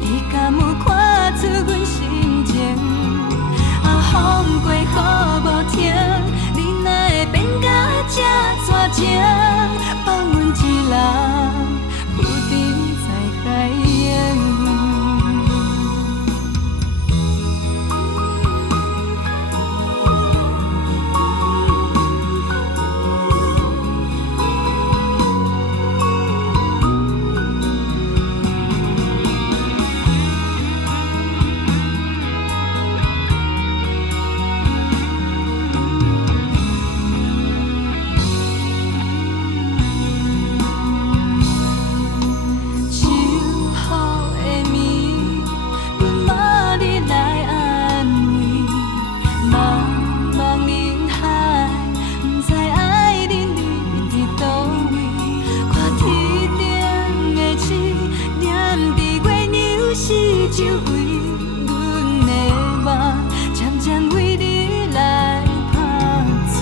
你敢有看出阮心情？风过雨无停，你哪会变甲这绝情？放阮一人浮沉在海洋。就为阮的梦，渐渐为你来拍碎。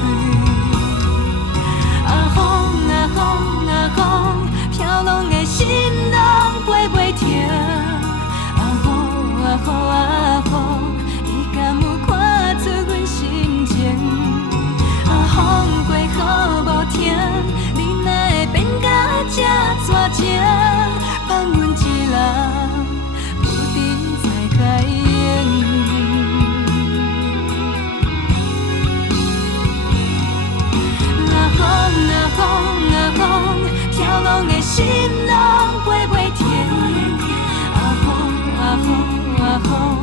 风，飘浪的心拢飞袂停。风，你敢有看出阮心情？风过雨无停，你哪会变甲这绝情？放阮一人。海洋，风，飘浪的心拢飞袂停。风。